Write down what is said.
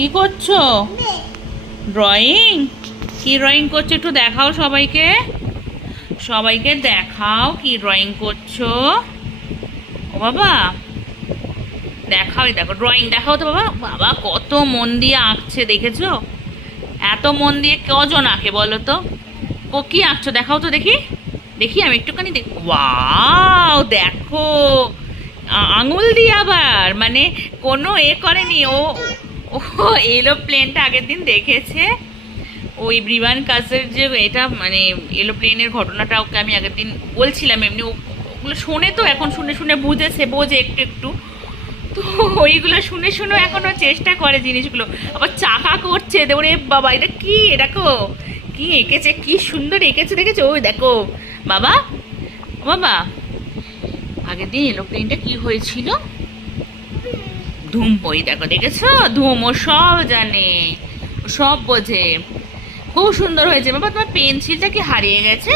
কি করছ? ড্রয়িং কি ড্রয়িং করছ? একটু দেখাও সবাইকে। সবাইকে দেখাও কি ড্রয়িং করছ। ও বাবা দেখাও দেখো ড্রয়িং দেখাও তো বাবা। বাবা, কত মন দিয়ে আঁকছে, দেখেছ? এত মন দিয়ে কজন আঁকে বলো তো? ও কি আঁকছো? দেখাও তো দেখি। দেখি আমি একটুখানি দেখ, ওয়াও, দেখো। আঙুল দিয়ে আবার মানে কোনো এ করেনি, ও ও এলো প্লেনটা আগের দিন দেখেছে। ওই ব্রিবান কাজের যে এটা মানে এলো প্লেনের ঘটনাটা ওকে আমি আগের দিন বলছিলাম, এমনি ওগুলো শোনে তো এখন, শুনে শুনে বুঝেছে, বোঝে একটু একটু। তো ওইগুলো শুনে শুনে এখনও চেষ্টা করে জিনিসগুলো। আবার চাকা করছে ওরে বাবা, এটা কি? দেখো, কি এঁকেছে, কি সুন্দর এঁকেছে, দেখেছ? ওই দেখো, বাবা বাবা, আগের দিন এরোপ্লেনটা কি হয়েছিল? ধুম বই দেখো, দেখেছ? ধুম, ও সব জানে সব বোঝে। খুব সুন্দর হয়েছে। বাবা, তোমার পেন্সিলটা কি হারিয়ে গেছে?